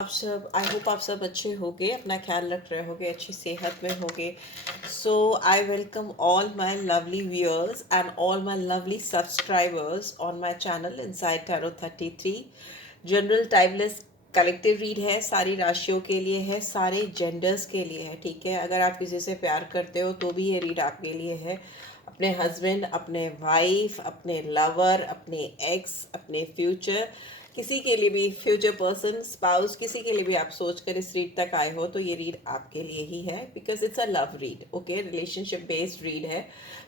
I hope आप सब अच्छे होंगे, अपना ख्याल रख रहे होंगे, अच्छी सेहत में होंगे। So I welcome all my lovely viewers and all my lovely subscribers on my channel inside tarot 33। General timeless collective read है, सारी राशियों के लिए है, सारे जेंडर्स के लिए है। ठीक है, अगर आप किसी से प्यार करते हो तो भी ये रीड आपके लिए है। अपने हस्बैंड, अपने वाइफ, अपने लवर, अपने एक्स, अपने फ्यूचर, किसी के लिए भी, फ्यूचर पर्सन, स्पाउस, किसी के लिए भी आप सोच कर इस रीड तक आए हो तो ये रीड आपके लिए ही है, because it's a love read. Okay, relationship based read है,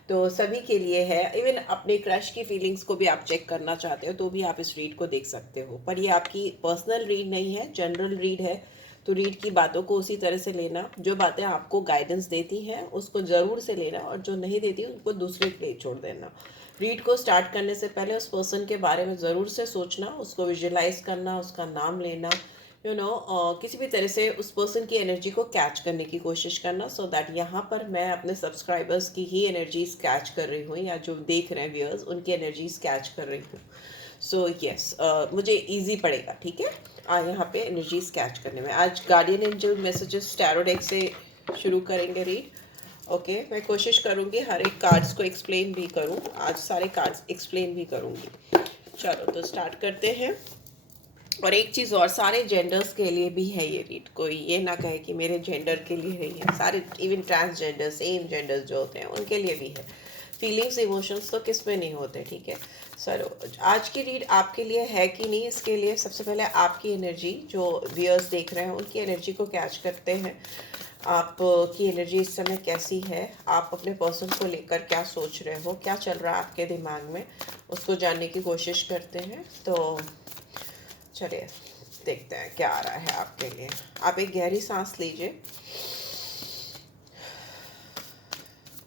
तो सभी के लिए है। इवन अपने क्रश की फीलिंग्स को भी आप चेक करना चाहते हो तो भी आप इस रीड को देख सकते हो। पर ये आपकी पर्सनल रीड नहीं है, जनरल रीड है। तो रीड की बातों को उसी तरह से लेना, जो बातें आपको गाइडेंस देती हैं उसको ज़रूर से लेना, और जो नहीं देती उनको दूसरे के लिए छोड़ देना। रीड को स्टार्ट करने से पहले उस पर्सन के बारे में ज़रूर से सोचना, उसको विजुलाइज करना, उसका नाम लेना, किसी भी तरह से उस पर्सन की एनर्जी को कैच करने की कोशिश करना, सो दैट यहाँ पर मैं अपने सब्सक्राइबर्स की ही एनर्जीज कैच कर रही हूँ, या जो देख रहे हैं व्यूअर्स उनकी एनर्जीज कैच कर रही हूँ। सो यस, मुझे इजी पड़ेगा। ठीक है, यहाँ पे एनर्जीज कैच करने में। आज guardian angel messages tarot deck से शुरू करेंगे रीड। ओके, मैं कोशिश करूँगी हर एक कार्ड्स को एक्सप्लेन भी करूँ, आज सारे कार्ड्स एक्सप्लेन भी करूँगी। चलो तो स्टार्ट करते हैं। और एक चीज़ और, सारे जेंडर्स के लिए भी है ये रीड, कोई ये ना कहे कि मेरे जेंडर के लिए नहीं है। सारे, इवन ट्रांसजेंडर, सेम जेंडर्स जो होते हैं उनके लिए भी है। फीलिंग्स, इमोशंस तो किस में नहीं होते। ठीक है सर, आज की रीड आपके लिए है कि नहीं, इसके लिए सबसे पहले आपकी एनर्जी, जो व्यूअर्स देख रहे हैं उनकी एनर्जी को कैच करते हैं। आपकी एनर्जी इस समय कैसी है, आप अपने पर्सन को लेकर क्या सोच रहे हो, क्या चल रहा है आपके दिमाग में, उसको जानने की कोशिश करते हैं। तो चलिए देखते हैं क्या आ रहा है आपके लिए। आप एक गहरी सांस लीजिए,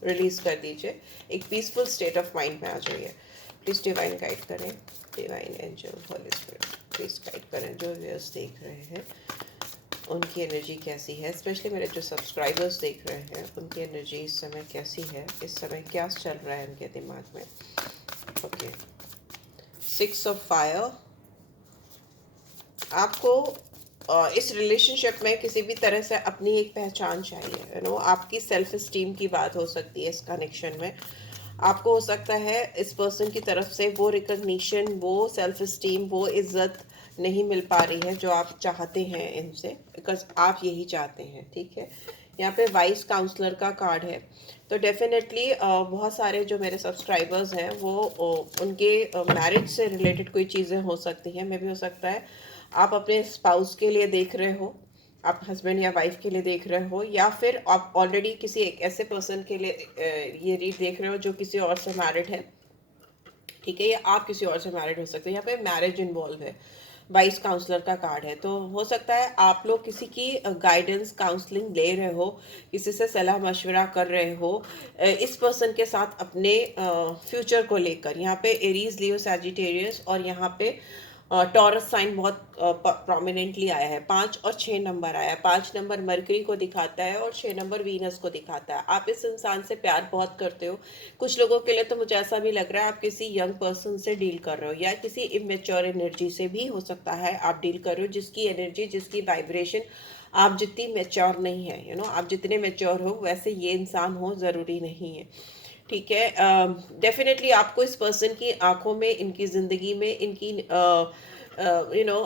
रिलीज कर दीजिए, एक पीसफुल स्टेट ऑफ माइंड में आ जाइए। प्लीज़ डिवाइन गाइड करें, divine angel, Holi spirit please guide करें। जो व्यूअर्स देख रहे हैं उनकी एनर्जी कैसी है, स्पेशली मेरे जो सब्सक्राइबर्स देख रहे हैं उनकी एनर्जी इस समय कैसी है, इस समय क्या चल रहा है उनके दिमाग में। Okay, 6 of fire. आपको इस रिलेशनशिप में किसी भी तरह से अपनी एक पहचान चाहिए। आपकी सेल्फ इस्टीम की बात हो सकती है इस कनेक्शन में। आपको हो सकता है इस पर्सन की तरफ से वो रिकग्निशन, वो सेल्फ इस्टीम, वो इज्जत नहीं मिल पा रही है जो आप चाहते हैं इनसे, बिकॉज आप यही चाहते हैं। ठीक है, यहाँ पे वाइस काउंसलर का कार्ड है। तो डेफिनेटली बहुत सारे जो मेरे सब्सक्राइबर्स हैं वो उनके मैरिज से रिलेटेड कोई चीज़ें हो सकती हैं। मे भी हो सकता है आप अपने स्पाउस के लिए देख रहे हो, आप हस्बैंड या वाइफ के लिए देख रहे हो, या फिर आप ऑलरेडी किसी एक ऐसे पर्सन के लिए ये रीड देख रहे हो जो किसी और से मैरिड है। ठीक है, या आप किसी और से मैरिड हो सकते हैं, यहाँ पे मैरिज इन्वॉल्व है। वाइस काउंसलर का कार्ड है, तो हो सकता है आप लोग किसी की गाइडेंस, काउंसलिंग ले रहे हो, किसी से सलाह मशवरा कर रहे हो इस पर्सन के साथ अपने फ्यूचर को लेकर। यहाँ पे एरीज, लियो, सैजिटेरियस, और यहाँ पे टॉरस साइन बहुत प्रोमिनेंटली आया है। 5 और 6 नंबर आया है। 5 नंबर मरकरी को दिखाता है और 6 नंबर वीनस को दिखाता है। आप इस इंसान से प्यार बहुत करते हो। कुछ लोगों के लिए तो मुझे ऐसा भी लग रहा है आप किसी यंग पर्सन से डील कर रहे हो, या किसी इमेच्योर एनर्जी से भी हो सकता है आप डील कर रहे हो, जिसकी एनर्जी, जिसकी वाइब्रेशन आप जितनी मेच्योर नहीं है। आप जितने मेच्योर हो वैसे ये इंसान हो, ज़रूरी नहीं है। ठीक है, डेफिनेटली आपको इस पर्सन की आंखों में, इनकी ज़िंदगी में, इनकी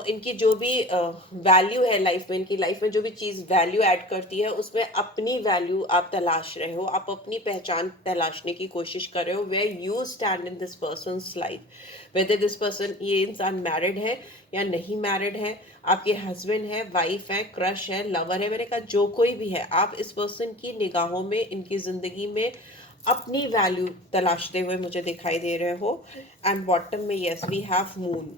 इनकी जो भी वैल्यू है लाइफ में, इनकी लाइफ में जो भी चीज़ वैल्यू ऐड करती है उसमें अपनी वैल्यू आप तलाश रहे हो, आप अपनी पहचान तलाशने की कोशिश कर रहे हो। Where you stand in this person's life, whether this person, ये इंसान मैरिड है या नहीं मैरिड है, आपके हस्बैंड है, वाइफ है, क्रश है, लवर है, मैंने कहा जो कोई भी है, आप इस पर्सन की निगाहों में, इनकी ज़िंदगी में अपनी वैल्यू तलाशते हुए मुझे दिखाई दे रहे हो। एंड बॉटम में यस वी हैव मून।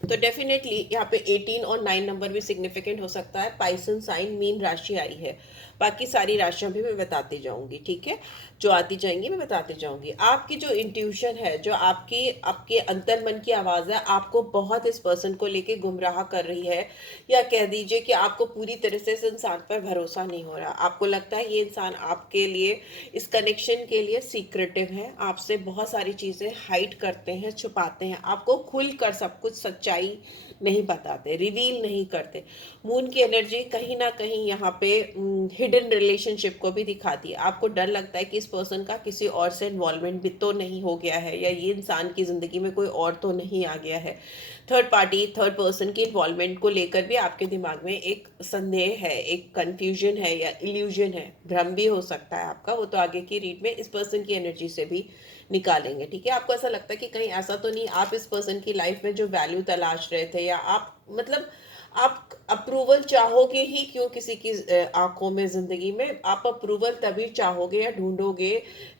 तो डेफिनेटली यहाँ पे 18 और 9 नंबर भी सिग्निफिकेंट हो सकता है। पाइसन साइन, मीन राशि आई है, बाकी सारी राशियां भी मैं बताती जाऊंगी। ठीक है, जो आती जाएंगी मैं बताती जाऊंगी। आपकी जो इंट्यूशन है, जो आपकी आपके अंतर मन की आवाज़ है, आपको बहुत इस पर्सन को लेके गुमराह कर रही है, या कह दीजिए कि आपको पूरी तरह से इस इंसान पर भरोसा नहीं हो रहा। आपको लगता है ये इंसान आपके लिए, इस कनेक्शन के लिए सीक्रेटिव है, आपसे बहुत सारी चीज़ें हाइड करते हैं, छुपाते हैं, आपको खुल कर सब कुछ सच्चाई सच्चाई नहीं बताते, रिवील नहीं करते। मून की एनर्जी कहीं ना कहीं यहाँ पे हिडन रिलेशनशिप को भी दिखाती है। आपको डर लगता है कि इस पर्सन का किसी और से इन्वॉल्वमेंट भी तो नहीं हो गया है, या ये इंसान की ज़िंदगी में कोई और तो नहीं आ गया है। थर्ड पार्टी, थर्ड पर्सन की इन्वॉल्वमेंट को लेकर भी आपके दिमाग में एक संदेह है, एक कंफ्यूजन है या इल्यूजन है, भ्रम भी हो सकता है आपका। वो तो आगे की रीड में इस पर्सन की एनर्जी से भी निकालेंगे, ठीक है। आपको ऐसा लगता है कि कहीं ऐसा तो नहीं आप इस पर्सन की लाइफ में जो वैल्यू तलाश रहे थे, या आप मतलब आप अप्रूवल चाहोगे ही क्यों किसी की आंखों में, जिंदगी में आप अप्रूवल तभी चाहोगे या ढूंढोगे,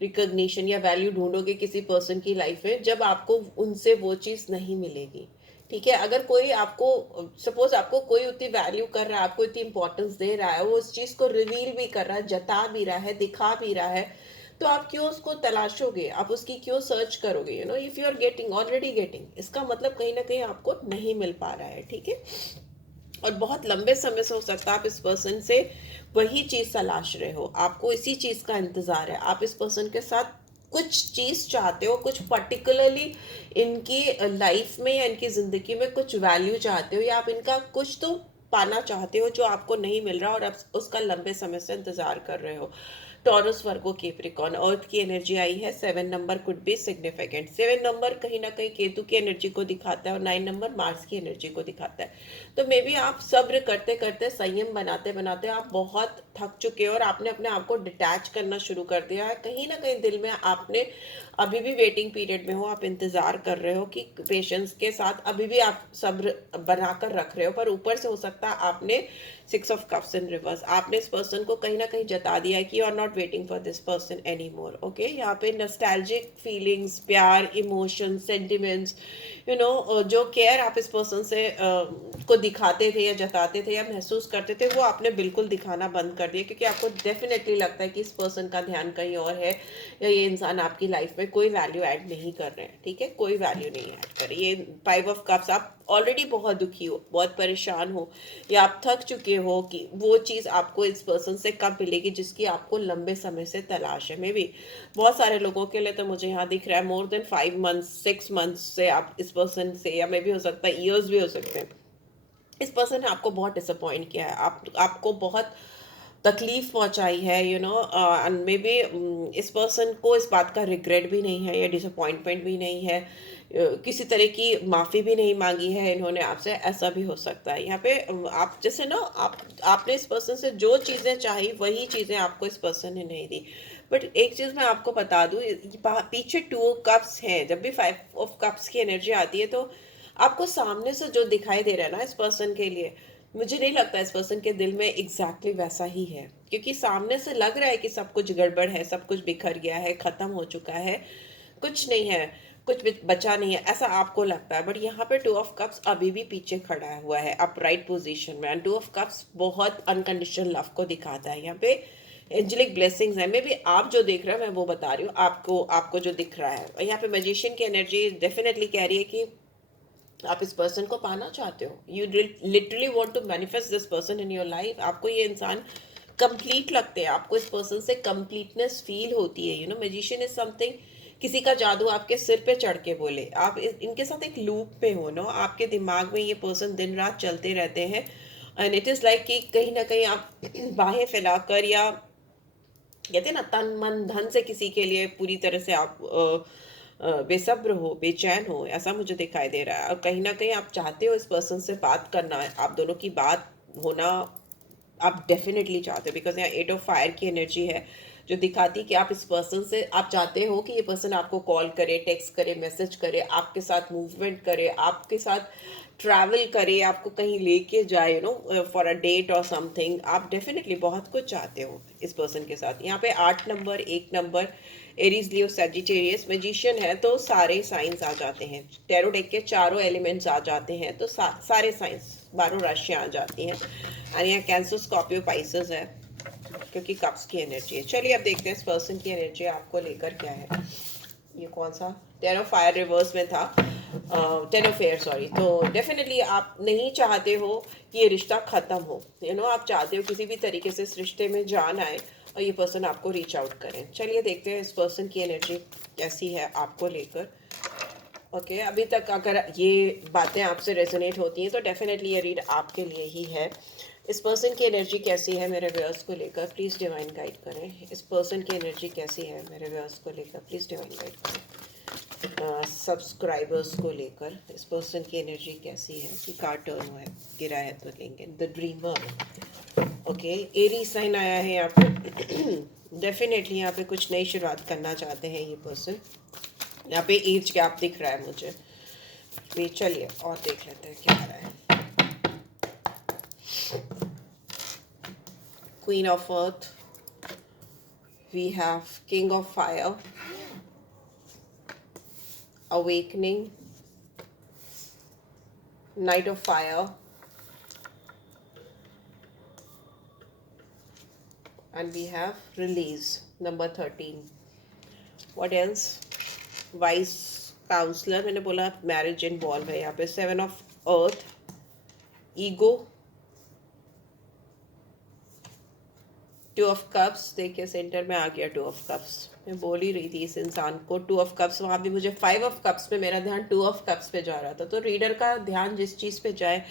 रिकॉग्निशन या वैल्यू ढूंढोगे किसी पर्सन की लाइफ में जब आपको उनसे वो चीज़ नहीं मिलेगी, ठीक है। अगर कोई आपको, सपोज आपको कोई उतनी वैल्यू कर रहा है, आपको इतनी इंपॉर्टेंस दे रहा है, वो उस चीज़ को रिवील भी कर रहा है, जता भी रहा है, दिखा भी रहा है, तो आप क्यों उसको तलाशोगे, आप उसकी क्यों सर्च करोगे? You know, if you are getting, already getting, इसका मतलब कहीं ना कहीं आपको नहीं मिल पा रहा है, ठीक है। और बहुत लंबे समय से हो सकता है आप इस पर्सन से वही चीज़ तलाश रहे हो, आपको इसी चीज़ का इंतज़ार है, आप इस पर्सन के साथ कुछ चीज़ चाहते हो, कुछ पर्टिकुलरली इनकी लाइफ में या इनकी ज़िंदगी में कुछ वैल्यू चाहते हो, या आप इनका कुछ तो पाना चाहते हो जो आपको नहीं मिल रहा और आप उसका लंबे समय से इंतज़ार कर रहे हो। टॉरस, वर्गो, कैप्रिकॉर्न, अर्थ की एनर्जी आई है। 7 number could be significant. 7 number कहीं ना कहीं केतु की एनर्जी को दिखाता है और 9 नंबर मार्स की एनर्जी को दिखाता है। तो मे बी आप सब्र करते करते, संयम बनाते बनाते आप बहुत थक चुके हो और आपने अपने आप को डिटैच करना शुरू कर दिया है। कहीं ना कहीं दिल में आपने अभी भी वेटिंग पीरियड में हो, आप इंतजार कर रहे हो कि पेशेंस के साथ अभी भी आप सब्र बनाकर रख रहे हो, पर ऊपर से हो सकता है आपने 6 ऑफ कप्स इन रिवर्स, आपने इस पर्सन को कहीं ना कहीं जता दिया है कि you are not waiting for this person any more, okay. यहाँ पे नॉस्टैल्जिक फीलिंग्स, प्यार, इमोशन, सेंटिमेंट्स, यू नो, जो केयर आप इस पर्सन से को दिखाते थे या जताते थे या महसूस करते थे, वो आपने बिल्कुल दिखाना बंद कर दिया, क्योंकि आपको डेफिनेटली लगता है कि इस पर्सन का ध्यान कहीं और है, या ये इंसान आपकी लाइफ में कोई वैल्यू ऐड नहीं कर रहे हैं, ठीक है, कोई वैल्यू नहीं ऐड कर रही। ये 5 ऑफ कप्स, आप ऑलरेडी बहुत दुखी हो, बहुत परेशान हो, या आप थक चुके हो कि वो चीज़ आपको इस पर्सन से कब मिलेगी जिसकी आपको लंबे समय से तलाश है। मे बी बहुत सारे लोगों के लिए तो मुझे यहाँ दिख रहा है मोर देन 5 मंथ्स, 6 मंथ्स से आप इस पर्सन से, या मे बी हो सकता है ईयर्स भी हो सकते हैं, इस पर्सन ने आपको बहुत डिसअपॉइंट किया है, आपको बहुत तकलीफ पहुंचाई है, you know, and may be इस पर्सन को इस बात का रिग्रेट भी नहीं है या डिसअपॉइंटमेंट भी नहीं है, किसी तरह की माफ़ी भी नहीं मांगी है इन्होंने आपसे, ऐसा भी हो सकता है। यहाँ पे आप जैसे ना, आपने इस पर्सन से जो चीज़ें चाही वही चीज़ें आपको इस पर्सन ने नहीं दी। बट एक चीज़ मैं आपको बता दूँ, पीछे 2 कप्स हैं, जब भी 5 ऑफ कप्स की एनर्जी आती है तो आपको सामने से जो दिखाई दे रहा है ना इस पर्सन के लिए, मुझे नहीं लगता इस पर्सन के दिल में एग्जैक्टली वैसा ही है, क्योंकि सामने से लग रहा है कि सब कुछ गड़बड़ है, सब कुछ बिखर गया है, खत्म हो चुका है, कुछ नहीं है, कुछ भी बचा नहीं है, ऐसा आपको लगता है। बट यहाँ पे 2 ऑफ कप्स अभी भी पीछे खड़ा हुआ है अपराइट पोजीशन में, एंड 2 ऑफ कप्स बहुत अनकंडीशनल लव को दिखाता है। यहाँ पे एंजेलिक ब्लेसिंग्स है, मे बी आप जो देख रहे हो मैं वो बता रही हूँ आपको, आपको जो दिख रहा है। यहाँ पे मैजिशियन की एनर्जी डेफिनेटली कह रही है कि आप इस पर्सन को पाना चाहते हो, you literally want to manifest this person in your life. आपको ये इंसान कंप्लीट लगते हैं, आपको इस पर्सन से कंप्लीटनेस फील होती है। You know, magician is something, किसी का जादू आपके सिर पे चढ़ के बोले, आप इनके साथ एक लूप पे हो नो, आपके दिमाग में ये पर्सन दिन रात चलते रहते हैं, एंड इट इज़ लाइक कि कहीं ना कहीं आप बाहें फैलाकर, या कहते हैं ना तन मन धन से किसी के लिए पूरी तरह से आप बेसब्र हो, बेचैन हो, ऐसा मुझे दिखाई दे रहा है। और कहीं ना कहीं आप चाहते हो इस पर्सन से बात करना, आप दोनों की बात होना आप डेफिनेटली चाहते हो, बिकॉज यहाँ 8 ऑफ फायर की एनर्जी है जो दिखाती है कि आप इस पर्सन से, आप चाहते हो कि ये पर्सन आपको कॉल करे, टेक्स्ट करे, मैसेज करे, आपके साथ मूवमेंट करे, आपके साथ ट्रैवल करे, आपको कहीं लेके जाए, you know, for a date और समथिंग। आप डेफिनेटली बहुत कुछ चाहते हो इस पर्सन के साथ। यहाँ पे 8 नंबर, 1 नंबर, एरीज, लियो, सैजिटेरियस, मैजिशियन है तो सारे साइंस आ जाते हैं, टैरो डेक के चारों एलिमेंट्स आ जाते हैं, तो सारे साइंस, 12 राशियाँ आ जाती हैं। और यहाँ कैंसर, स्कॉर्पियो, पाइसेस है, क्योंकि कप्स की एनर्जी है। चलिए अब देखते हैं इस पर्सन की एनर्जी आपको लेकर क्या है। ये कौन सा, 10 ऑफ फायर रिवर्स में था, 10 ऑफ एयर, सॉरी। तो डेफिनेटली आप नहीं चाहते हो कि ये रिश्ता ख़त्म हो, यू नो, आप चाहते हो किसी भी तरीके से इस रिश्ते में जान आए और ये पर्सन आपको रीच आउट करें। चलिए देखते हैं इस पर्सन की एनर्जी कैसी है आपको लेकर। ओके अभी तक अगर ये बातें आपसे रेजोनेट होती हैं तो डेफिनेटली ये रीड आपके लिए ही है। इस पर्सन की एनर्जी कैसी है मेरे व्यूअर्स को लेकर, प्लीज़ डिवाइन गाइड करें। इस पर्सन की एनर्जी कैसी है मेरे व्यूअर्स को लेकर, प्लीज़ डिवाइन गाइड करें। सब्सक्राइबर्स को लेकर इस पर्सन की एनर्जी कैसी है, कि कार्ड टर्न हुआ है, गिरा है तो लेंगे। The dreamer, okay airy sign आया है यहाँ पे। डेफिनेटली यहाँ पे कुछ नई शुरुआत करना चाहते हैं ये पर्सन। यहाँ पे एज गैप दिख रहा है मुझे भी। चलिए और देख लेते हैं क्या आ रहा है। Queen of earth, we have king of fire, awakening, knight of fire, and we have release number 13. what else? Vice counsellor, मैंने बोला मैरिज इन्वॉल्व है यहाँ पे। 7 of earth, ego, 2 of cups, देखिए सेंटर में आ गया 2 ऑफ कप्स। मैं बोल ही रही थी इस इंसान को 2 ऑफ कप्स, वहाँ भी मुझे 5 ऑफ कप्स पे मेरा ध्यान 2 ऑफ कप्स पे जा रहा था। तो रीडर का ध्यान जिस चीज़ पे जाए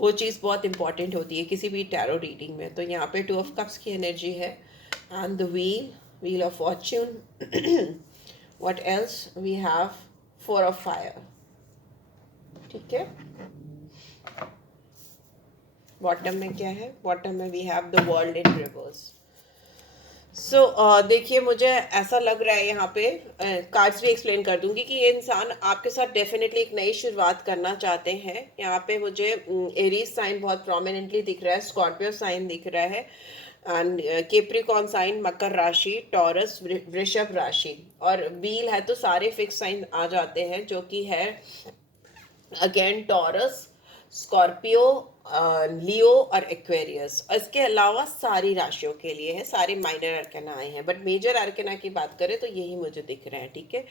वो चीज़ बहुत इंपॉर्टेंट होती है किसी भी टैरो रीडिंग में। तो यहाँ पे 2 ऑफ कप्स की एनर्जी है and the wheel of fortune. What else we have 4 of fire, ठीक है। बॉटम में क्या है? बॉटम में we have the world in reverse. So देखिए मुझे ऐसा लग रहा है यहाँ पे, कार्ड्स भी एक्सप्लेन कर दूंगी कि ये इंसान आपके साथ डेफिनेटली एक नई शुरुआत करना चाहते हैं। यहाँ पे मुझे एरीज साइन बहुत प्रोमिनेंटली दिख रहा है, स्कॉर्पियो साइन दिख रहा है, एंड कैप्रिकॉर्न साइन, मकर राशि, टॉरस, वृषभ राशि, और व्हील है तो सारे फिक्स साइन आ जाते हैं, जो कि है अगेन टॉरस, स्कॉर्पियो, लियो और एक्वेरियस। इसके अलावा सारी राशियों के लिए है, सारे माइनर आर्कना आए हैं, बट मेजर आर्कना की बात करें तो यही मुझे दिख रहे हैं, ठीक है।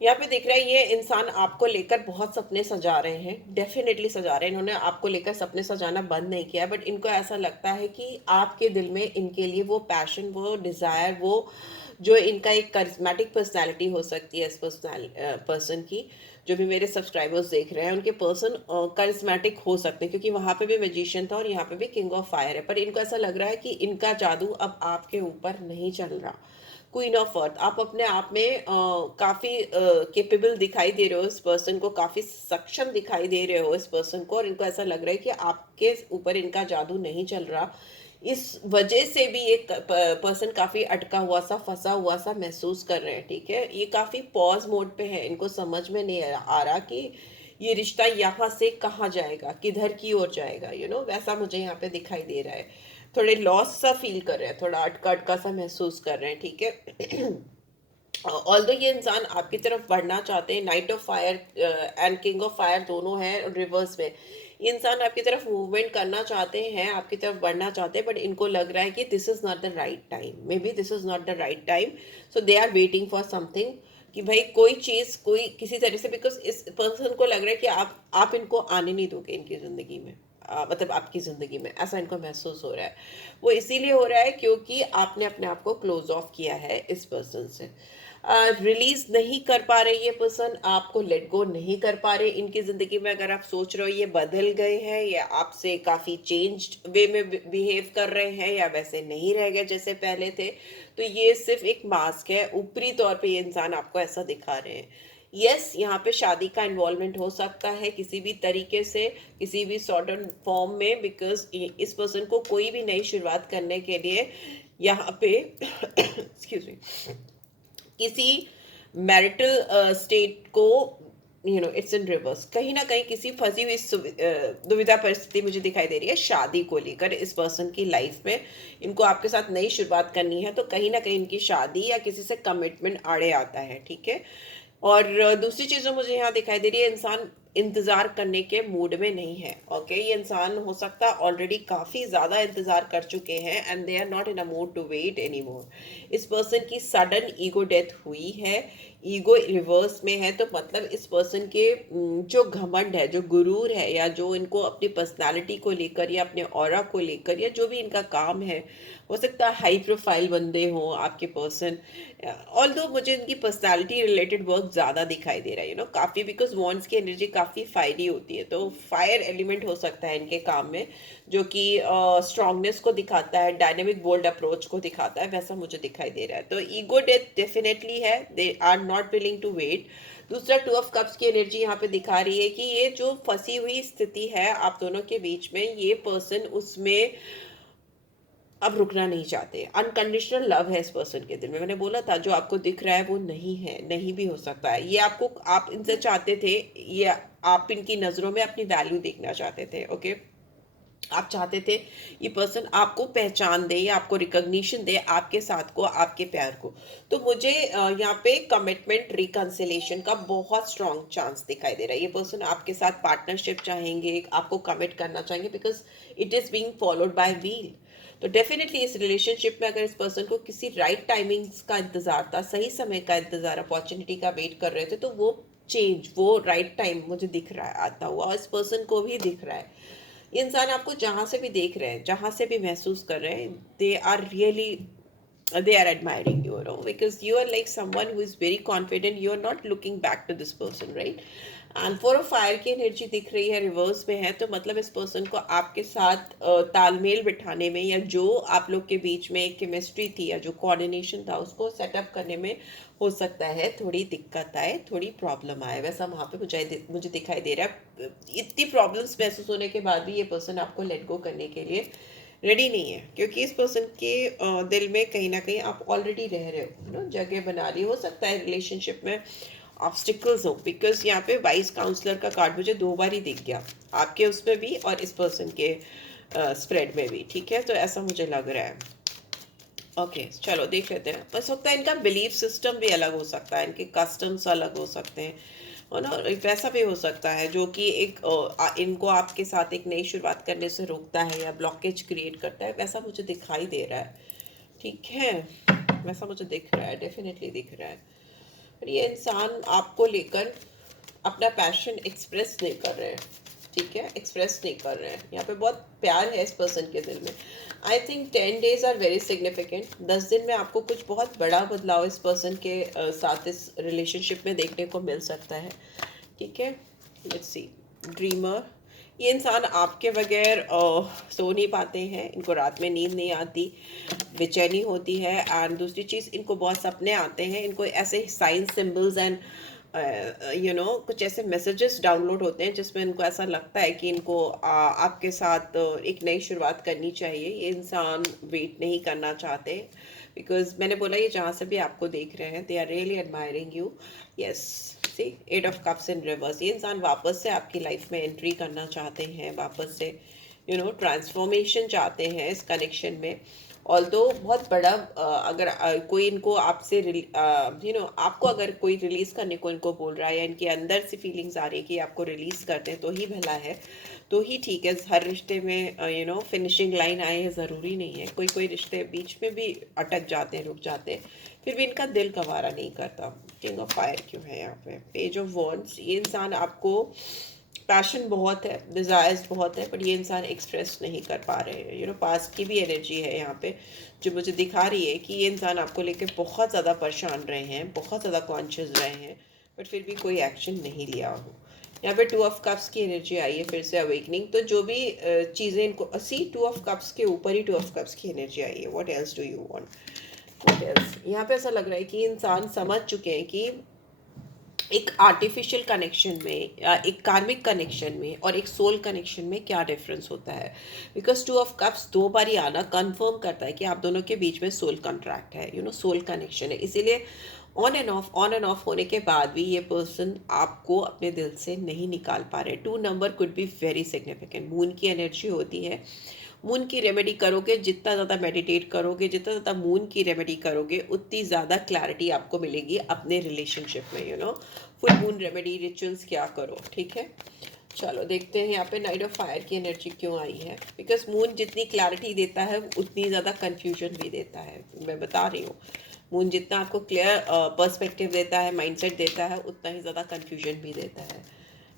यहाँ पे दिख रहा है ये इंसान आपको लेकर बहुत सपने सजा रहे हैं, डेफिनेटली सजा रहे हैं। इन्होंने आपको लेकर सपने सजाना बंद नहीं किया, बट इनको ऐसा लगता है कि आपके दिल में इनके लिए वो पैशन, वो डिज़ायर, वो जो इनका एक करिज्मेटिक पर्सनैलिटी हो सकती है इस पर्सन की। जो भी मेरे सब्सक्राइबर्स देख रहे हैं उनके पर्सन करिज्मेटिक हो सकते हैं, क्योंकि वहाँ पे भी मैजिशियन था और यहाँ पे भी किंग ऑफ फायर है। पर इनको ऐसा लग रहा है कि इनका जादू अब आपके ऊपर नहीं चल रहा। क्वीन ऑफ अर्थ, आप अपने आप में काफ़ी केपेबल दिखाई दे रहे हो इस पर्सन को, काफ़ी सक्षम दिखाई दे रहे हो इस पर्सन को, और इनको ऐसा लग रहा है कि आपके ऊपर इनका जादू नहीं चल रहा। इस वजह से भी ये पर्सन काफ़ी अटका हुआ सा, फंसा हुआ सा महसूस कर रहे हैं, ठीक है। ये काफ़ी पॉज मोड पे है, इनको समझ में नहीं आ रहा कि ये रिश्ता यहाँ से कहाँ जाएगा, किधर की ओर जाएगा, वैसा मुझे यहाँ पे दिखाई दे रहा है। थोड़े लॉस सा फील कर रहे हैं, थोड़ा अटका अटका सा महसूस कर रहे हैं, ठीक है। ऑल्दो ये इंसान आपकी तरफ बढ़ना चाहते हैं, night of fire and king of fire दोनों हैं रिवर्स में। ये इंसान आपकी तरफ मूवमेंट करना चाहते हैं, आपकी तरफ बढ़ना चाहते हैं, बट इनको लग रहा है कि this is not the right time, maybe this is not the right time, so they are waiting for something, कि भाई कोई चीज़ कोई किसी तरह से, बिकॉज इस पर्सन को लग रहा है कि आप इनको आने नहीं दोगे इनकी ज़िंदगी में, मतलब आपकी ज़िंदगी में, ऐसा इनको महसूस हो रहा है। वो इसीलिए हो रहा है क्योंकि आपने अपने आप को क्लोज ऑफ किया है इस पर्सन से। रिलीज नहीं कर पा रहे ये पर्सन, आपको लेट गो नहीं कर पा रहे इनकी ज़िंदगी में। अगर आप सोच रहे हो ये बदल गए हैं या आपसे काफ़ी चेंज्ड वे में बिहेव कर रहे हैं या वैसे नहीं रह गए जैसे पहले थे, तो ये सिर्फ एक मास्क है। ऊपरी तौर पे ये इंसान आपको ऐसा दिखा रहे हैं। यस, यहाँ पे शादी का इन्वॉल्वमेंट हो सकता है किसी भी तरीके से, किसी भी सॉर्ट ऑफ फॉर्म में, बिकॉज इस पर्सन को कोई भी नई शुरुआत करने के लिए यहाँ पे एक्सक्यूज मी, किसी मैरिटल स्टेट को इट्स इन रिवर्स, कहीं ना कहीं किसी फंसी हुई दुविधा परिस्थिति मुझे दिखाई दे रही है शादी को लेकर इस पर्सन की लाइफ में। इनको आपके साथ नई शुरुआत करनी है तो कहीं ना कहीं इनकी शादी या किसी से कमिटमेंट आड़े आता है, ठीक है। और दूसरी चीज़ मुझे यहाँ दिखाई दे रही है, इंसान इंतज़ार करने के मूड में नहीं है, ओके। ये इंसान हो सकता है ऑलरेडी काफ़ी ज़्यादा इंतज़ार कर चुके हैं and they are not in a mood to wait any more. इस पर्सन की सडन ईगो डेथ हुई है ईगो रिवर्स में है, तो मतलब इस पर्सन के जो घमंड है, जो गुरूर है, या जो इनको अपनी पर्सनालिटी को लेकर या अपने ऑरा को लेकर या जो भी इनका काम है, हो सकता है हाई प्रोफाइल बंदे हों आपके पर्सन। ऑल्दो मुझे इनकी पर्सनालिटी रिलेटेड वर्क ज़्यादा दिखाई दे रहा है, काफ़ी, बिकॉज वॉन्ड्स की एनर्जी काफ़ी फायरी होती है, तो फायर एलिमेंट हो सकता है इनके काम में, जो कि स्ट्रांगनेस को दिखाता है, डायनेमिक बोल्ड अप्रोच को दिखाता है, वैसा मुझे दिखाई दे रहा है। तो ईगो डेथ डेफिनेटली है, they are not willing to wait. दूसरा, टू ऑफ कप्स की एनर्जी यहाँ पे दिखा रही है कि ये जो फंसी हुई स्थिति है आप दोनों के बीच में, ये पर्सन उसमें अब रुकना नहीं चाहते। अनकंडीशनल लव है इस पर्सन के दिल में। मैंने बोला था जो आपको दिख रहा है वो नहीं है, नहीं भी हो सकता है। ये आपको, आप इनसे चाहते थे, ये आप इनकी नज़रों में अपनी वैल्यू देखना चाहते थे। ओके, आप चाहते थे ये पर्सन आपको पहचान दे या आपको रिकॉग्निशन दे, आपके साथ को, आपके प्यार को। तो मुझे यहाँ पे कमिटमेंट रिकंसिलेशन का बहुत स्ट्रॉन्ग चांस दिखाई दे रहा है। ये पर्सन आपके साथ पार्टनरशिप चाहेंगे, आपको कमिट करना चाहेंगे, because it is being followed by wheel. तो डेफिनेटली इस रिलेशनशिप में अगर इस पर्सन को किसी राइट टाइमिंग्स का इंतजार था, सही समय का इंतजार, अपॉर्चुनिटी का वेट कर रहे थे, तो वो चेंज, वो राइट टाइम मुझे दिख रहा है आता हुआ, और इस पर्सन को भी दिख रहा है। ये इंसान आपको जहाँ से भी देख रहे हैं, जहाँ से भी महसूस कर रहे हैं, they are really, they are admiring you, because you are like someone who is very confident. You are not looking back to this person, right? And four of fire की एनर्जी दिख रही है, रिवर्स में है, तो मतलब इस person को आपके साथ तालमेल बिठाने में, या जो आप लोग के बीच में एक केमिस्ट्री थी या जो कोऑर्डिनेशन था, उसको सेटअप करने में हो सकता है थोड़ी दिक्कत आए, थोड़ी प्रॉब्लम आए, वैसा वहाँ पे मुझे दिखाई दे रहा है। इतनी प्रॉब्लम्स महसूस होने के बाद भी ये पर्सन आपको लेट गो करने के लिए रेडी नहीं है, क्योंकि इस पर्सन के दिल में कहीं ना कहीं आप ऑलरेडी रह रहे हो, जगह बना ली। हो सकता है रिलेशनशिप में ऑब्स्टिकल्स हो, बिकॉज यहाँ पे वाइस काउंसलर का कार्ड मुझे 2 बार ही दिख गया, आपके उसमें भी और इस पर्सन के स्प्रेड में भी। ठीक है, तो ऐसा मुझे लग रहा है। ओके, चलो देख लेते हैं। हो सकता है इनका बिलीफ सिस्टम भी अलग हो सकता है, इनके कस्टम्स अलग हो सकते हैं, और ना वैसा भी हो सकता है जो कि एक इनको आपके साथ एक नई शुरुआत करने से रोकता है या ब्लॉकेज क्रिएट करता है, वैसा मुझे दिखाई दे रहा है। ठीक है, वैसा मुझे दिख रहा है, डेफिनेटली दिख रहा है। पर ये इंसान आपको लेकर अपना पैशन एक्सप्रेस नहीं कर रहे हैं। ठीक है, एक्सप्रेस नहीं कर रहे हैं। यहाँ पे बहुत प्यार है इस पर्सन के दिल में। I think 10 days are very significant. 10 दिन में आपको कुछ बहुत बड़ा बदलाव इस पर्सन के साथ इस रिलेशनशिप में देखने को मिल सकता है। ठीक है, लेट्स सी। ड्रीमर, ये इंसान आपके बगैर सो नहीं पाते हैं, इनको रात में नींद नहीं आती, बेचैनी होती है। एंड दूसरी चीज़, इनको बहुत सपने आते हैं, इनको ऐसे साइंस सिंबल्स एंड कुछ ऐसे मैसेजेस डाउनलोड होते हैं जिसमें इनको ऐसा लगता है कि इनको आपके साथ एक नई शुरुआत करनी चाहिए। ये इंसान वेट नहीं करना चाहते, बिकॉज मैंने बोला ये जहाँ से भी आपको देख रहे हैं, they are really admiring you. Yes, see 8 of cups in reverse. ये इंसान वापस से आपकी लाइफ में एंट्री करना चाहते हैं, वापस से ट्रांसफॉर्मेशन चाहते हैं इस कनेक्शन में। ऑल्दो बहुत बड़ा अगर कोई इनको आपसे आपको अगर कोई रिलीज़ करने को इनको बोल रहा है, या इनके अंदर से फीलिंग्स आ रही है कि आपको रिलीज़ करते हैं, तो ही भला है, तो ही ठीक है। हर रिश्ते में फिनिशिंग लाइन आए है ज़रूरी नहीं है। कोई कोई रिश्ते बीच में भी अटक जाते हैं, रुक जाते हैं, फिर भी इनका दिल गवारा नहीं करता। किंग ऑफ फायर क्यों है यहाँ पे? पेज ऑफ वॉन्ड्स, ये इंसान आपको पैशन बहुत है, डिज़ायर्स बहुत है, पर ये इंसान एक्सप्रेस नहीं कर पा रहे हैं। पास्ट की भी एनर्जी है यहाँ पे जो मुझे दिखा रही है कि ये इंसान आपको लेके बहुत ज़्यादा परेशान रहे हैं, बहुत ज़्यादा कॉन्शियस रहे हैं, बट फिर भी कोई एक्शन नहीं लिया हो। यहाँ पे 2 ऑफ कप्स की एनर्जी आई है, फिर से अवेकनिंग। तो जो भी चीज़ें इनको 2 ऑफ कप्स के ऊपर ही 2 ऑफ कप्स की एनर्जी आई है। What else do you want? What else? यहाँ पे ऐसा लग रहा है कि इंसान समझ चुके हैं कि एक आर्टिफिशियल कनेक्शन में या एक कार्मिक कनेक्शन में और एक सोल कनेक्शन में क्या डिफरेंस होता है। बिकॉज 2 ऑफ कप्स 2 बार ही आना कंफर्म करता है कि आप दोनों के बीच में सोल कॉन्ट्रैक्ट है, सोल कनेक्शन है। इसीलिए ऑन एंड ऑफ होने के बाद भी ये पर्सन आपको अपने दिल से नहीं निकाल पा रहे। 2 number could be very significant. Moon की एनर्जी होती है, मून की रेमेडी करोगे, जितना ज़्यादा मेडिटेट करोगे, जितना ज़्यादा मून की रेमेडी करोगे, उतनी ज़्यादा क्लैरिटी आपको मिलेगी अपने रिलेशनशिप में। फुल मून रेमेडी रिचुअल्स क्या करो। ठीक है, चलो देखते हैं यहाँ पे नाइट ऑफ फायर की एनर्जी क्यों आई है। बिकॉज मून जितनी क्लैरिटी देता है उतनी ज़्यादा कन्फ्यूजन भी देता है, मैं बता रही हूँ। मून जितना आपको क्लियर पर्सपेक्टिव देता है, माइंडसेट देता है, उतना ही ज़्यादा कन्फ्यूजन भी देता है।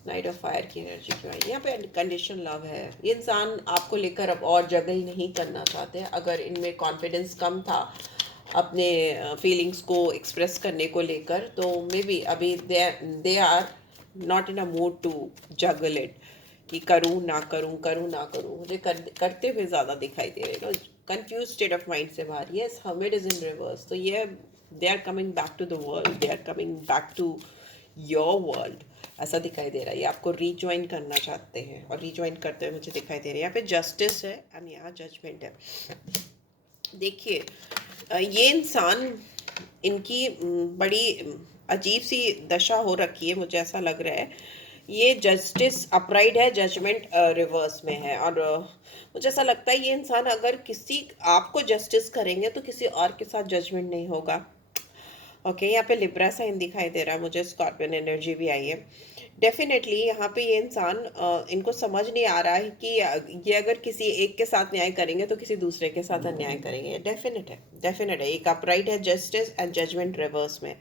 नाइट ऑफ फायर की एनर्जी क्यों आई? यहाँ पे कंडीशन लव है। ये इंसान आपको लेकर अब और जगल नहीं करना चाहते। अगर इनमें कॉन्फिडेंस कम था अपने फीलिंग्स को एक्सप्रेस करने को लेकर, तो मे बी अभी they are not in a mood to juggle it, कि करूँ ना करूँ, करूँ ना करूँ। मुझे करते हुए ज़्यादा दिखाई दे रहे हैं, कंफ्यूज स्टेट ऑफ माइंड से बाहर। Yes, hermit is in reverse, तो ये they are coming back to the world, they are coming back to your world, ऐसा दिखाई दे रहा है। ये आपको रीज्वाइन करना चाहते हैं, और रीज्वाइन करते हुए मुझे दिखाई दे रहा है। यहाँ पे जस्टिस है एंड यहाँ जजमेंट है। देखिए, ये इंसान, इनकी बड़ी अजीब सी दशा हो रखी है, मुझे ऐसा लग रहा है। ये जस्टिस अपराइट है, जजमेंट रिवर्स में है, और मुझे ऐसा लगता है ये इंसान अगर किसी आपको जस्टिस करेंगे तो किसी और के साथ जजमेंट नहीं होगा। ओके, यहाँ पे लिब्रा साइन दिखाई दे रहा है मुझे, स्कॉर्पियन एनर्जी भी आई है। डेफिनेटली यहाँ पे ये इंसान इनको समझ नहीं आ रहा है कि ये अगर किसी एक के साथ न्याय करेंगे तो किसी दूसरे के साथ अन्याय करेंगे। डेफिनेट है, डेफिनेट है। एक अपराइट है, जस्टिस एंड जजमेंट रिवर्स में।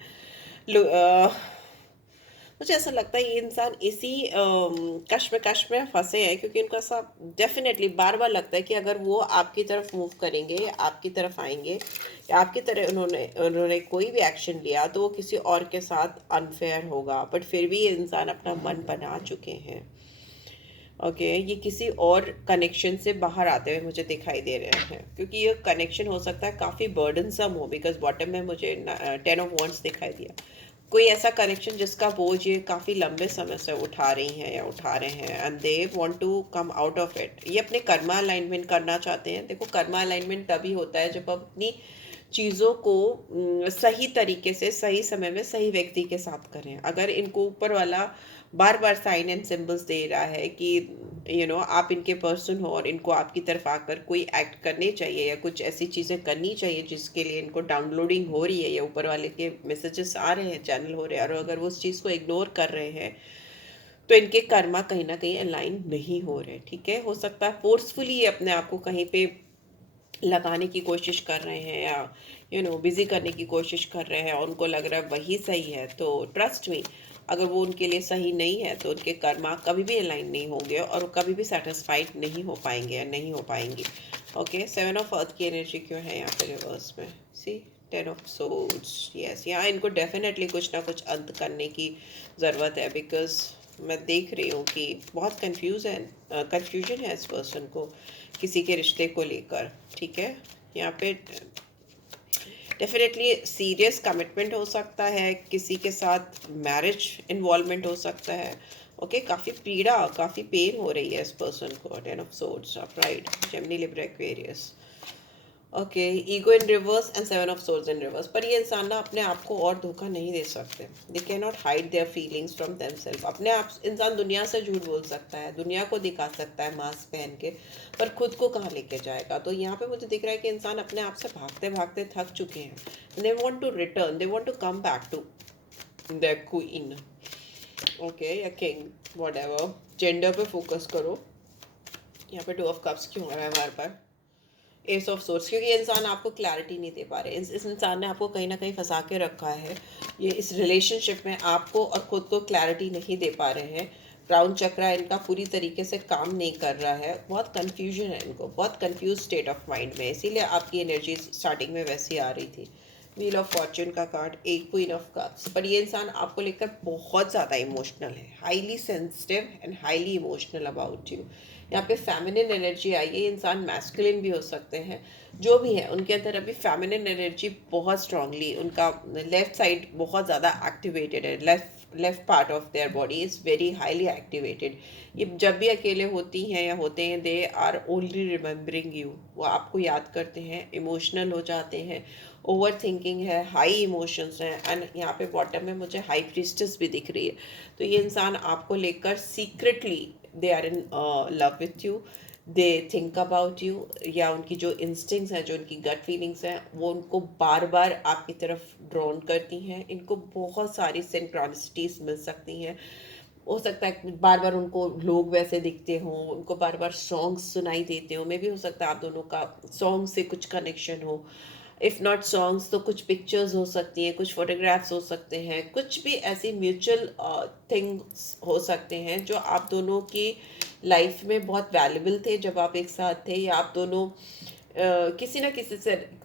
मुझे ऐसा लगता है ये इंसान इसी कश्मकश में फंसे हैं, क्योंकि इनको ऐसा डेफिनेटली बार बार लगता है कि अगर वो आपकी तरफ मूव करेंगे, आपकी तरफ आएंगे, या आपकी तरह उन्होंने उन्होंने कोई भी एक्शन लिया, तो वो किसी और के साथ अनफेयर होगा। बट फिर भी ये इंसान अपना मन बना चुके हैं। ओके, ये किसी और कनेक्शन से बाहर आते हुए मुझे दिखाई दे रहे हैं, क्योंकि ये कनेक्शन हो सकता है काफ़ी बर्डनसम हो, बिकॉज बॉटम में मुझे 10 ऑफ वॉन्ड्स दिखाई दिया। कोई ऐसा कनेक्शन जिसका बोझ ये काफ़ी लंबे समय से उठा रही हैं या उठा रहे हैं, and they want to come out of it. ये अपने कर्मा अलाइनमेंट करना चाहते हैं। देखो, कर्मा अलाइनमेंट तभी होता है जब आप अपनी चीज़ों को सही तरीके से, सही समय में, सही व्यक्ति के साथ करें। अगर इनको ऊपर वाला बार बार साइन एंड सिंबल्स दे रहा है कि आप इनके पर्सन हो और इनको आपकी तरफ आकर कोई एक्ट करने चाहिए या कुछ ऐसी चीज़ें करनी चाहिए जिसके लिए इनको डाउनलोडिंग हो रही है या ऊपर वाले के मैसेजेस आ रहे हैं, चैनल हो रहे हैं, और अगर वो उस चीज़ को इग्नोर कर रहे हैं, तो इनके कर्मा कहीं ना कहीं अलाइन नहीं हो रहे। ठीक है, हो सकता है फोर्सफुली अपने आप को कहीं पे लगाने की कोशिश कर रहे हैं, या बिजी करने की कोशिश कर रहे हैं, और उनको लग रहा है वही सही है। तो ट्रस्ट मी, अगर वो उनके लिए सही नहीं है तो उनके कर्मा कभी भी अलाइन नहीं होंगे और कभी भी सेटिस्फाइड नहीं हो पाएंगे या नहीं हो पाएंगी। ओके, 7 ऑफ अर्थ की एनर्जी क्यों है यहाँ पे रिवर्स में? सी 10 ऑफ सोर्ड्स। यस, यहाँ इनको डेफिनेटली कुछ ना कुछ अंत करने की ज़रूरत है, बिकॉज मैं देख रही हूँ कि बहुत कंफ्यूजन है इस पर्सन को किसी के रिश्ते को लेकर। ठीक है, यहाँ पे डेफिनेटली सीरियस कमिटमेंट हो सकता है, किसी के साथ मैरिज इन्वॉल्वमेंट हो सकता है। ओके, काफ़ी पीड़ा, काफ़ी पेन हो रही है इस पर्सन को। 10 of swords, upright, Gemini, Libra, Aquarius. Okay, ego in reverse and 7 of swords in reverse. पर ये इंसान ना अपने आप को और धोखा नहीं दे सकते। They can not hide their feelings from themself. अपने आप इंसान दुनिया से झूठ बोल सकता है, दुनिया को दिखा सकता है मास्क पहन के, पर खुद को कहाँ लेके जाएगा? तो यहाँ पे मुझे दिख रहा है कि इंसान अपने आप से भागते भागते थक चुके हैं। They want to return, they want to come back to the queen, okay, या किंग, वॉट एवर। जेंडर पे फोकस करो। यहाँ पे 2 ऑफ कप्स क्यों हो रहा है बार बार? एस ऑफ सोर्स, क्योंकि ये इंसान आपको क्लैरिटी नहीं दे पा रहे। इस इंसान ने आपको कहीं ना कहीं फंसा के रखा है। ये इस रिलेशनशिप में आपको और खुद को क्लैरिटी नहीं दे पा रहे हैं। क्राउन चक्रा इनका पूरी तरीके से काम नहीं कर रहा है। बहुत कन्फ्यूजन है इनको, बहुत कन्फ्यूज स्टेट ऑफ माइंड में, इसीलिए आपकी एनर्जी स्टार्टिंग में वैसी आ रही थी। व्हील ऑफ फॉर्च्यून का कार्ड, एक क्वीन ऑफ कप्स। पर ये इंसान आपको लेकर बहुत ज़्यादा इमोशनल है, highly sensitive and highly emotional about you. यहाँ पे फेमिनिन एनर्जी आई है। इंसान मैस्कुलिन भी हो सकते हैं, जो भी है उनके अंदर अभी फेमिनिन एनर्जी बहुत स्ट्रांगली, उनका लेफ्ट साइड बहुत ज़्यादा एक्टिवेटेड है। Left part of their body is very highly activated. ये जब भी अकेले होती हैं या होते हैं, they are only remembering you. वो आपको याद करते हैं, इमोशनल हो जाते हैं, ओवर थिंकिंग है, हाई इमोशंस हैं। एंड यहाँ पे बॉटम में मुझे हाई प्रीस्टेस भी दिख रही है। तो ये इंसान आपको लेकर secretly they are in love with you, they think about you, या उनकी जो इंस्टिंक्ट्स हैं, जो उनकी गट फीलिंग्स हैं, वो उनको बार बार आपकी तरफ ड्रॉन करती हैं। इनको बहुत सारी सिंक्रोनिसिटीज मिल सकती हैं। हो सकता है बार बार उनको लोग वैसे दिखते हों, उनको बार बार सॉन्ग्स सुनाई देते हो, मे भी हो सकता है आप दोनों का सॉन्ग से कुछ कनेक्शन हो। इफ़ नॉट सॉन्ग्स तो कुछ पिक्चर्स हो सकती हैं, कुछ फोटोग्राफ्स हो सकते हैं, कुछ भी ऐसी म्यूचुअल थिंग्स हो सकते हैं जो आप दोनों की लाइफ में बहुत वैल्यूबल थे जब आप एक साथ थे, या आप दोनों किसी ना किसी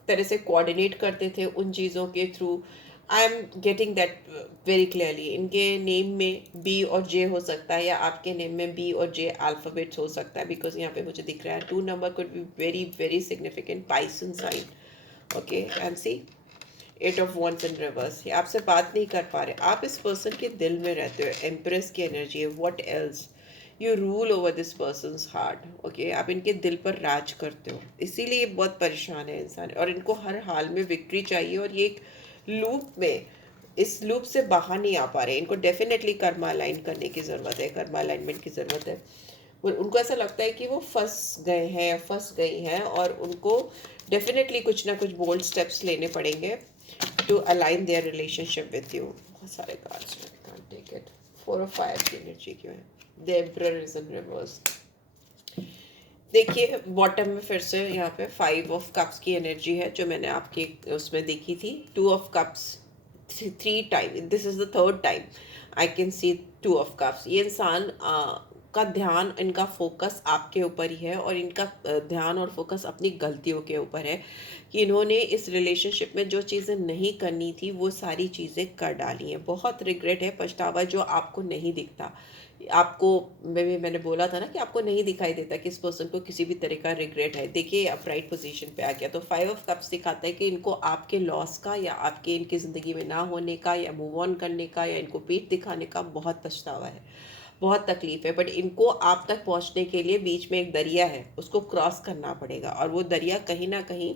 तरह से कोऑर्डिनेट करते थे उन चीज़ों के through. I am getting that very clearly. इनके नेम में बी और जे हो सकता है, या आपके नेम में बी और जे अल्फ़ाबेट्स हो सकता है, बिकॉज यहाँ पे मुझे दिख रहा है 2 number could be very very significant, Pisces sign. Okay, and see 8 of wands in reverse. ये आपसे बात नहीं कर पा रहे, आप इस पर्सन के दिल में रहते हो, एम्प्रेस की एनर्जी है। What else, you rule over this persons heart. Okay, आप इनके दिल पर राज करते हो, इसीलिए ये बहुत परेशान है इंसान, और इनको हर हाल में विक्ट्री चाहिए, और ये एक लूप में, इस लूप से बाहर नहीं आ पा रहे। इनको डेफिनेटली कर्मा अलाइन करने की ज़रूरत है, कर्मा अलाइनमेंट की ज़रूरत है। उनको ऐसा लगता है कि वो फंस गए हैं, फंस गई हैं, और उनको डेफिनेटली कुछ ना कुछ बोल्ड स्टेप्स लेने पड़ेंगे to align their relationship with you. बहुत सारे कार्ड्स में, I can't take it. 4 of fire की एनर्जी क्यों है? The emperor is in reverse. देखिए बॉटम में फिर से यहाँ पे 5 ऑफ कप्स की एनर्जी है जो मैंने आपके उसमें देखी थी। 2 of cups 3 time, this is the third time I can see 2 of cups. ये इंसान का ध्यान, इनका फोकस आपके ऊपर ही है, और इनका ध्यान और फोकस अपनी गलतियों के ऊपर है कि इन्होंने इस रिलेशनशिप में जो चीज़ें नहीं करनी थी वो सारी चीज़ें कर डाली हैं। बहुत रिग्रेट है, पछतावा जो आपको नहीं दिखता। आपको मैंने बोला था ना कि आपको नहीं दिखाई देता कि इस पर्सन को किसी भी तरह का रिग्रेट है। देखिए अपराइट पोजीशन पे आ गया, तो 5 ऑफ कप्स दिखाता है कि इनको आपके लॉस का, या आपके इनकी ज़िंदगी में ना होने का, या मूव ऑन करने का, या इनको पीठ दिखाने का बहुत पछतावा है, बहुत तकलीफ है। बट इनको आप तक पहुंचने के लिए बीच में एक दरिया है, उसको क्रॉस करना पड़ेगा, और वो दरिया कहीं ना कहीं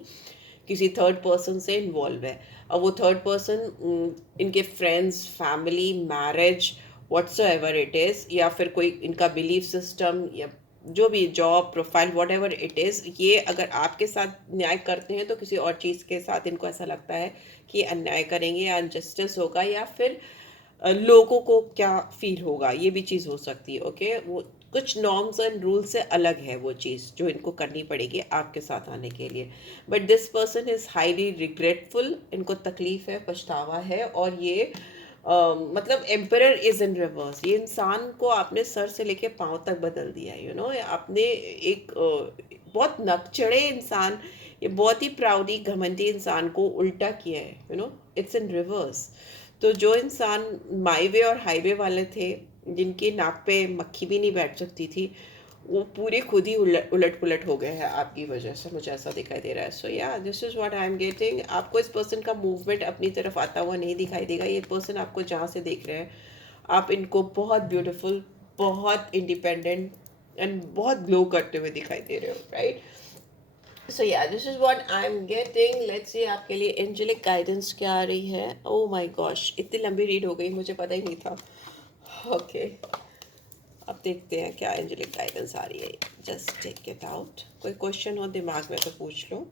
किसी थर्ड पर्सन से इन्वॉल्व है। और वो थर्ड पर्सन इनके friends, family, marriage, whatsoever it is, या फिर कोई इनका बिलीफ सिस्टम, या जो भी job profile, whatever it is. ये अगर आपके साथ न्याय करते हैं तो किसी और चीज़ के साथ इनको ऐसा लगता है कि अन्याय करेंगे, या अनजस्टिस होगा, या फिर लोगों को क्या फील होगा, ये भी चीज़ हो सकती है। ओके, वो कुछ नॉर्म्स एंड रूल से अलग है वो चीज़ जो इनको करनी पड़ेगी आपके साथ आने के लिए। But this person is highly regretful, इनको तकलीफ है, पछतावा है, और ये मतलब एम्परर इज इन रिवर्स। ये इंसान को आपने सर से लेके पाँव तक बदल दिया, यू नो। आपने एक बहुत नकचढ़े इंसान, ये बहुत ही प्राउडी घमंडी इंसान को उल्टा किया है, you know. It's in reverse. तो जो इंसान माईवे और हाईवे वाले थे, जिनकी नाक पे मक्खी भी नहीं बैठ सकती थी, वो पूरे खुद ही उलट पुलट हो गए हैं आपकी वजह से, मुझे ऐसा दिखाई दे रहा है। सो या this is what I am getting. आपको इस पर्सन का मूवमेंट अपनी तरफ आता हुआ नहीं दिखाई देगा। ये पर्सन आपको जहाँ से देख रहे हैं, आप इनको बहुत ब्यूटीफुल, बहुत इंडिपेंडेंट एंड बहुत ग्लो करते हुए दिखाई दे रहे हो, राइट? सो या this is what I am getting. Let's see आपके लिए एंजेलिक गाइडेंस क्या आ रही है। ओह माय गॉश, इतनी लंबी रीड हो गई, मुझे पता ही नहीं था। ओके, अब देखते हैं क्या एंजेलिक गाइडेंस आ रही है। Just take it out. कोई क्वेश्चन हो दिमाग में तो पूछ लो।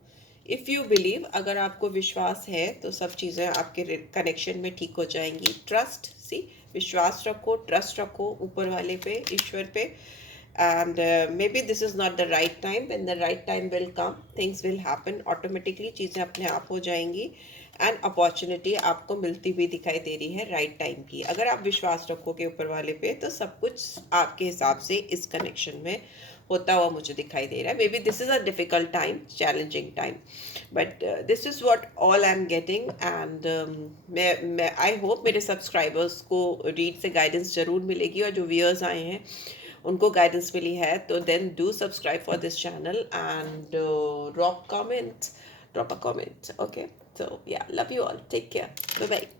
इफ़ यू बिलीव, अगर आपको विश्वास है तो सब चीज़ें आपके कनेक्शन में ठीक हो जाएंगी। ट्रस्ट, सी, विश्वास रखो, ट्रस्ट रखो ऊपर वाले पे, ईश्वर पे। And maybe this is not the right time. When the right time will come, things will happen automatically, चीज़ें अपने आप हो जाएंगी, एंड अपॉर्चुनिटी आपको मिलती हुई दिखाई दे रही है राइट टाइम की। अगर आप विश्वास रखोगे ऊपर वाले पे तो सब कुछ आपके हिसाब से इस कनेक्शन में होता हुआ मुझे दिखाई दे रहा है। May be this is a difficult time, challenging time, but this is what all I am getting. And मैं आई होप मेरे सब्सक्राइबर्स को रीड से गाइडेंस ज़रूर मिलेगी, और जो व्यूअर्स आए हैं उनको गाइडेंस मिली है। तो then do subscribe for this channel and drop a comment. Okay, so yeah, love you all, take care, bye bye.